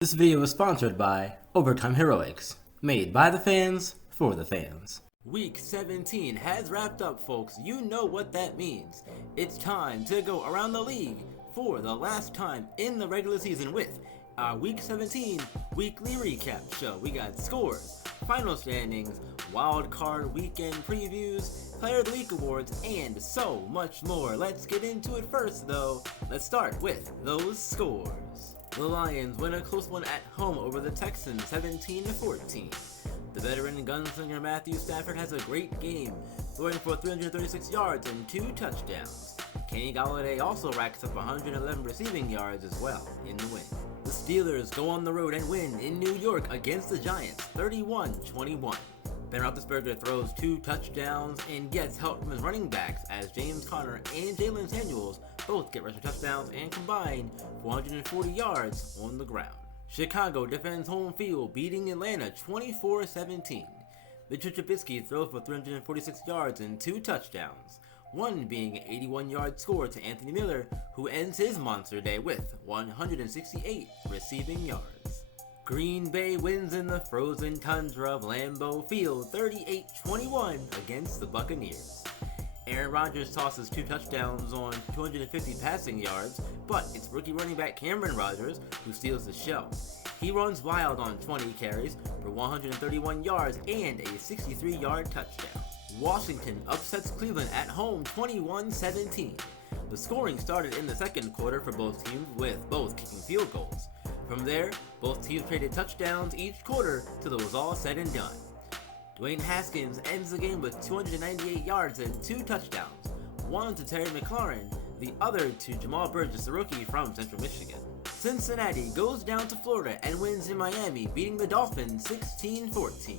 This video is sponsored by Overtime Heroics, made by the fans, for the fans. Week 17 has wrapped up, folks. You know what that means. It's time to go around the league for the last time in the regular season with our Week 17 weekly recap show. We got scores, final standings, wild card weekend previews, player of the week awards, and so much more. Let's get into it first, though. Let's start with those scores. The Lions win a close one at home over the Texans 17-14. The veteran gunslinger Matthew Stafford has a great game, throwing for 336 yards and 2 touchdowns. Kenny Golladay also racks up 111 receiving yards as well in the win. The Steelers go on the road and win in New York against the Giants 31-21. Ben Roethlisberger throws 2 touchdowns and gets help from his running backs as James Conner and Jalen Samuels both get rushing touchdowns and combine 440 yards on the ground. Chicago defends home field, beating Atlanta 24-17. Mitchell Trubisky throws for 346 yards and 2 touchdowns, one being an 81-yard score to Anthony Miller, who ends his monster day with 168 receiving yards. Green Bay wins in the frozen tundra of Lambeau Field 38-21 against the Buccaneers. Aaron Rodgers tosses 2 touchdowns on 250 passing yards, but it's rookie running back Cameron Rodgers who steals the show. He runs wild on 20 carries for 131 yards and a 63-yard touchdown. Washington upsets Cleveland at home 21-17. The scoring started in the second quarter for both teams, with both kicking field goals. From there, both teams traded touchdowns each quarter till it was all said and done. Dwayne Haskins ends the game with 298 yards and 2 touchdowns, one to Terry McLaurin, the other to Jamal Burgess, the rookie from Central Michigan. Cincinnati goes down to Florida and wins in Miami, beating the Dolphins 16-14.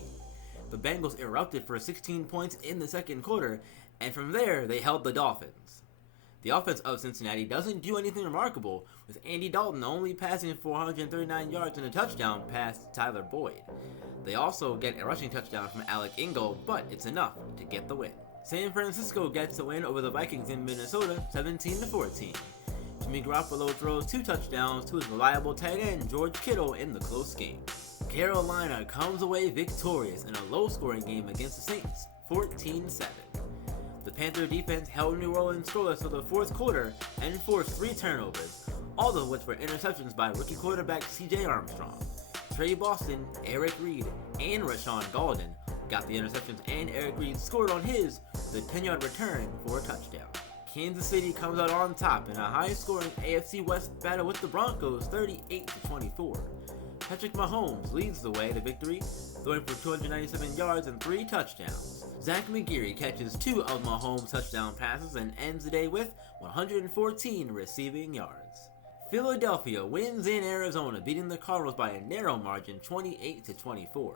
The Bengals erupted for 16 points in the second quarter, and from there they held the Dolphins. The offense of Cincinnati doesn't do anything remarkable, with Andy Dalton only passing 439 yards and a touchdown past Tyler Boyd. They also get a rushing touchdown from Alec Ingold, but it's enough to get the win. San Francisco gets a win over the Vikings in Minnesota 17-14. Jimmy Garoppolo throws 2 touchdowns to his reliable tight end George Kittle in the close game. Carolina comes away victorious in a low-scoring game against the Saints 14-7. The Panther defense held New Orleans scoreless for the fourth quarter and forced 3 turnovers, all of which were interceptions by rookie quarterback C.J. Armstrong. Trey Boston, Eric Reed, and Rashawn Golden got the interceptions, and Eric Reed scored on his, the 10-yard return for a touchdown. Kansas City comes out on top in a high-scoring AFC West battle with the Broncos 38-24. Patrick Mahomes leads the way to victory, throwing for 297 yards and 3 touchdowns. Zach McGeary catches 2 of Mahomes' touchdown passes and ends the day with 114 receiving yards. Philadelphia wins in Arizona, beating the Cardinals by a narrow margin 28-24.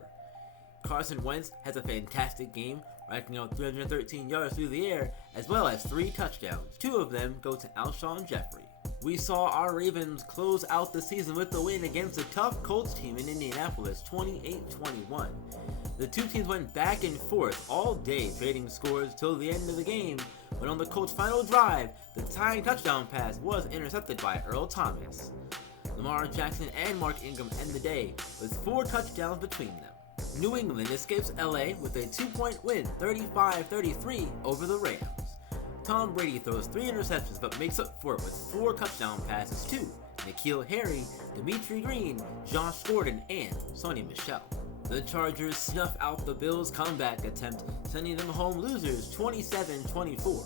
Carson Wentz has a fantastic game, racking up 313 yards through the air, as well as 3 touchdowns. 2 of them go to Alshon Jeffrey. We saw our Ravens close out the season with the win against a tough Colts team in Indianapolis 28-21. The 2 teams went back and forth all day, trading scores till the end of the game, but on the Colts' final drive, the tying touchdown pass was intercepted by Earl Thomas. Lamar Jackson and Mark Ingram end the day with 4 touchdowns between them. New England escapes LA with a 2-point win 35-33 over the Rams. Tom Brady throws 3 interceptions but makes up for it with 4 touchdown passes to N'Keal Harry, Dimitri Green, Josh Gordon, and Sony Michel. The Chargers snuff out the Bills' comeback attempt, sending them home losers 27-24.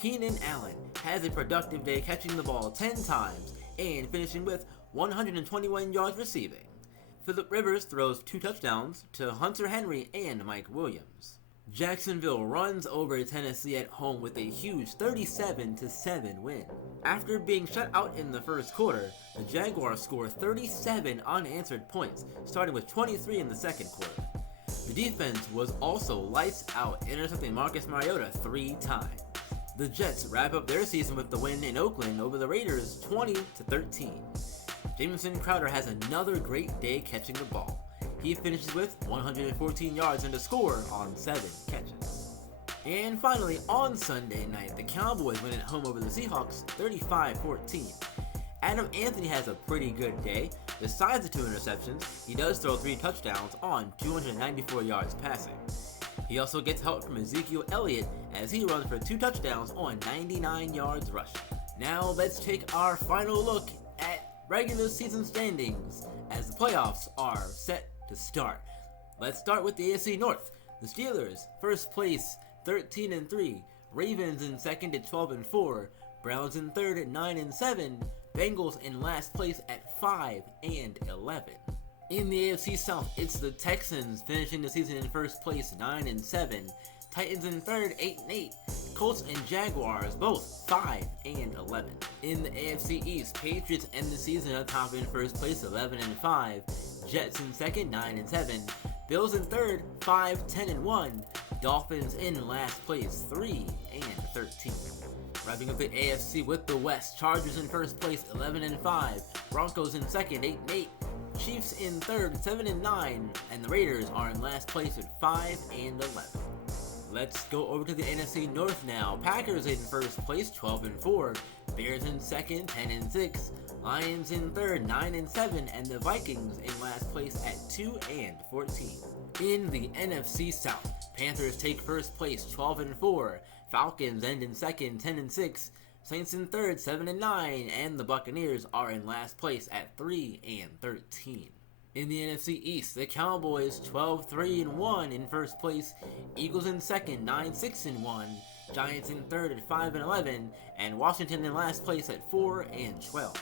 Keenan Allen has a productive day, catching the ball 10 times and finishing with 121 yards receiving. Phillip Rivers throws 2 touchdowns to Hunter Henry and Mike Williams. Jacksonville runs over Tennessee at home with a huge 37-7 win. After being shut out in the first quarter, the Jaguars score 37 unanswered points, starting with 23 in the second quarter. The defense was also lights out, intercepting Marcus Mariota 3 times. The Jets wrap up their season with the win in Oakland over the Raiders 20-13. Jamison Crowder has another great day catching the ball. He finishes with 114 yards and a score on 7 catches. And finally, on Sunday night, the Cowboys win at home over the Seahawks 35-14. Adam Anthony has a pretty good day, Besides the 2 interceptions, he does throw 3 touchdowns on 294 yards passing. He also gets help from Ezekiel Elliott as he runs for 2 touchdowns on 99 yards rushing. Now let's take our final look at regular season standings as the playoffs are set to start. Let's start with the AFC North. The Steelers, first place, 13-3. Ravens in second at 12-4. Browns in third at 9-7. Bengals in last place at 5-11. In the AFC South, it's the Texans finishing the season in first place, 9-7. Titans in third, 8-8. Colts and Jaguars both 5-11. In the AFC East, Patriots end the season atop in first place, 11-5. Jets in second, 9-7. Bills in third, 5-10-1. Dolphins in last place, 3-13. Wrapping up the AFC with the West, Chargers in first place, 11-5. Broncos in second, 8-8. Chiefs in third, 7-9. And the Raiders are in last place at 5-11. Let's go over to the NFC North now. Packers in first place, 12-4. Bears in second, 10-6. Lions in third, 9-7. And the Vikings in last place at 2-14. In the NFC South, Panthers take first place, 12-4. Falcons end in second, 10-6. Saints in third, 7-9. And the Buccaneers are in last place at 3-13. In the NFC East, the Cowboys 12-3-1 in first place, Eagles in second 9-6-1, Giants in third at 5-11, and Washington in last place at 4-12.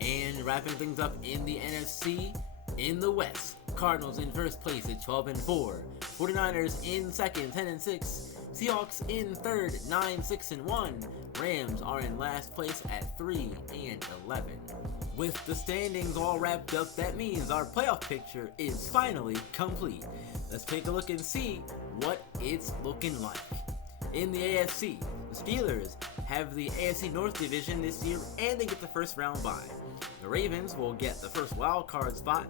And wrapping things up in the NFC, in the West, Cardinals in first place at 12-4, 49ers in second 10-6, Seahawks in third 9-6-1, Rams are in last place at 3-11. With the standings all wrapped up, that means our playoff picture is finally complete. Let's take a look and see what it's looking like. In the AFC, the Steelers have the AFC North division this year and they get the first round bye. The Ravens will get the first wild card spot.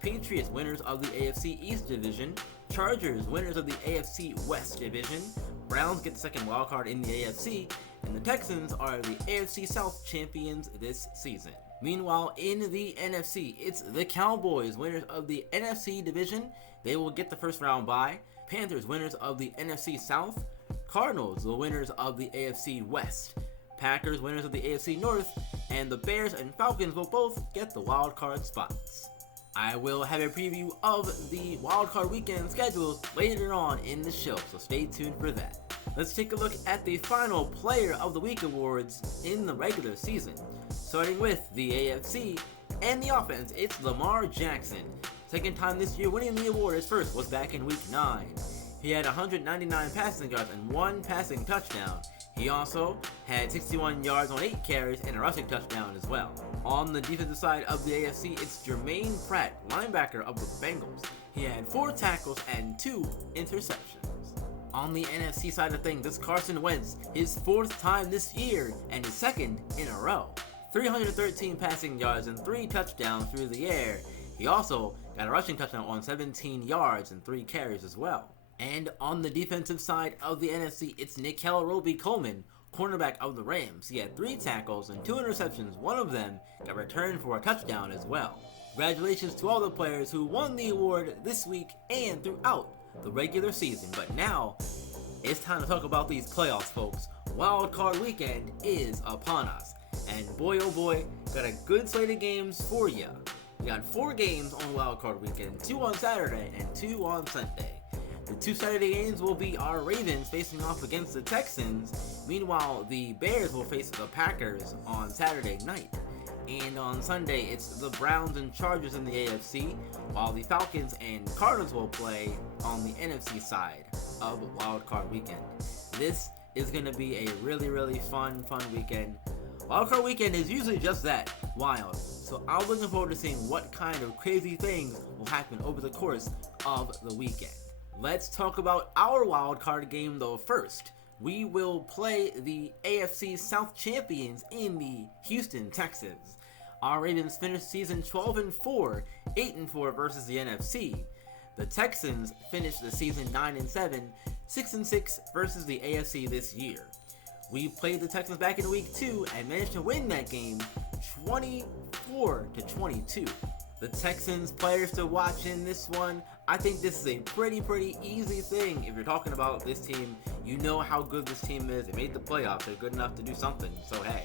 Patriots winners of the AFC East division. Chargers winners of the AFC West division. Browns get the second wild card in the AFC. And the Texans are the AFC South champions this season. Meanwhile, in the NFC, it's the Cowboys, winners of the NFC division. They will get the first round bye. Panthers, winners of the NFC South. Cardinals, the winners of the AFC West. Packers, winners of the AFC North. And the Bears and Falcons will both get the wild card spots. I will have a preview of the wild card weekend schedules later on in the show, so stay tuned for that. Let's take a look at the final Player of the Week awards in the regular season. Starting with the AFC and the offense, it's Lamar Jackson. Second time this year winning the award. His first was back in week 9. He had 199 passing yards and 1 passing touchdown. He also had 61 yards on 8 carries and a rushing touchdown as well. On the defensive side of the AFC, it's Jermaine Pratt, linebacker of the Bengals. He had 4 tackles and 2 interceptions. On the NFC side of things, it's Carson Wentz, his 4th time this year and his 2nd in a row. 313 passing yards and 3 touchdowns through the air. He also got a rushing touchdown on 17 yards and 3 carries as well. And on the defensive side of the NFC, it's Nickell Robey-Coleman, cornerback of the Rams. He had 3 tackles and 2 interceptions. One of them got returned for a touchdown as well. Congratulations to all the players who won the award this week and throughout the regular season. But now, it's time to talk about these playoffs, folks. Wild Card Weekend is upon us. And boy oh boy, got a good slate of games for you. We got 4 games on Wild Card Weekend, 2 on Saturday and 2 on Sunday. The 2 Saturday games will be our Ravens facing off against the Texans. Meanwhile, the Bears will face the Packers on Saturday night. And on Sunday, it's the Browns and Chargers in the AFC, while the Falcons and Cardinals will play on the NFC side of Wild Card Weekend. This is going to be a really fun weekend. Wild Card Weekend is usually just that, wild. So I'm looking forward to seeing what kind of crazy things will happen over the course of the weekend. Let's talk about our wild card game though first. We will play the AFC South champions in the Houston Texans. Our Ravens finished season 12-4, 8-4 versus the NFC. The Texans finished the season 9-7, 6-6 versus the AFC this year. We played the Texans back in week 2 and managed to win that game 24-22. The Texans players to watch in this one, I think this is a pretty easy thing. If you're talking about this team, you know how good this team is. They made the playoffs. They're good enough to do something. So hey,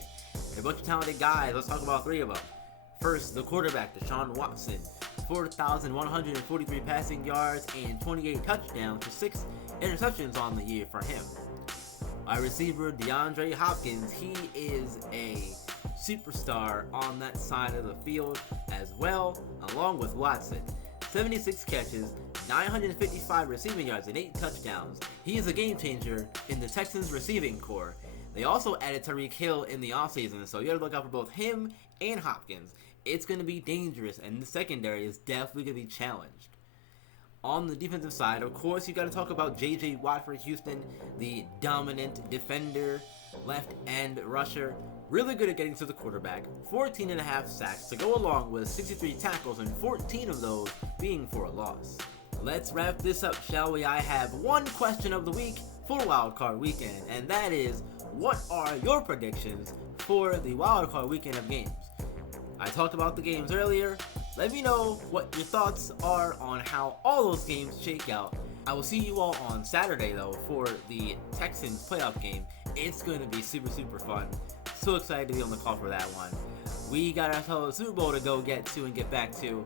they're a bunch of talented guys. Let's talk about 3 of them. First, the quarterback, Deshaun Watson. 4,143 passing yards and 28 touchdowns to 6 interceptions on the year for him. Our receiver, DeAndre Hopkins, he is a superstar on that side of the field as well, along with Watson. 76 catches, 955 receiving yards, and 8 touchdowns. He is a game changer in the Texans receiving core. They also added Tyreek Hill in the offseason, so you gotta look out for both him and Hopkins. It's gonna be dangerous, and the secondary is definitely gonna be challenged. On the defensive side, of course, you gotta talk about J.J. Watt for Houston, the dominant defender, left end rusher. Really good at getting to the quarterback, 14.5 sacks to go along with 63 tackles and 14 of those being for a loss. Let's wrap this up, shall we? I have one question of the week for Wildcard Weekend, and that is, what are your predictions for the Wildcard Weekend of games? I talked about the games earlier. Let me know what your thoughts are on how all those games shake out. I will see you all on Saturday, though, for the Texans playoff game. It's going to be super fun. So excited to be on the call for that one. We got ourselves a Super Bowl to go get to and get back to.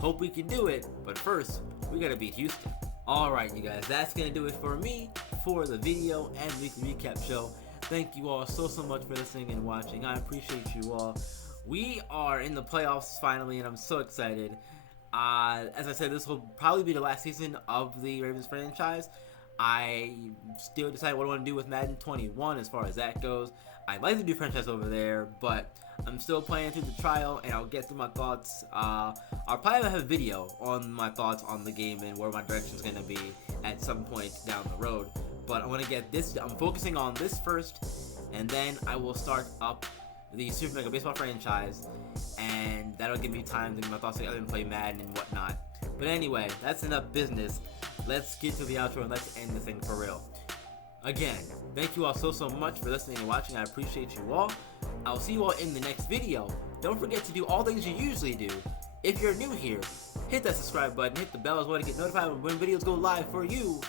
Hope we can do it, but first, we got to beat Houston. Alright, you guys, that's going to do it for me for the video and weekly recap show. Thank you all so much for listening and watching. I appreciate you all. We are in the playoffs finally, and I'm so excited. As I said, this will probably be the last season of the Ravens franchise. I still decide what I want to do with Madden 21 as far as that goes. I'd like to do franchise over there, but I'm still playing through the trial, and I'll get through my thoughts. I'll probably have a video on my thoughts on the game and where my direction is going to be at some point down the road. But I want to get this. I'm focusing on this first, and then I will start up the Super Mega Baseball franchise, and that'll give me time to get my thoughts other than play Madden and whatnot. But anyway, that's enough business. Let's get to the outro and let's end this thing for real. Again, thank you all so much for listening and watching. I appreciate you all. I'll see you all in the next video. Don't forget to do all things you usually do. If you're new here, hit that subscribe button, hit the bell as well to get notified when videos go live for you.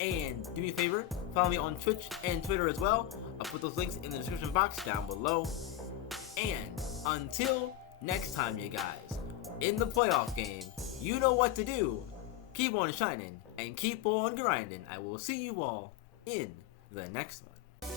And do me a favor, follow me on Twitch and Twitter as well. I'll put those links in the description box down below. And until next time, you guys, in the playoff game, you know what to do. Keep on shining and keep on grinding. I will see you all in the next one.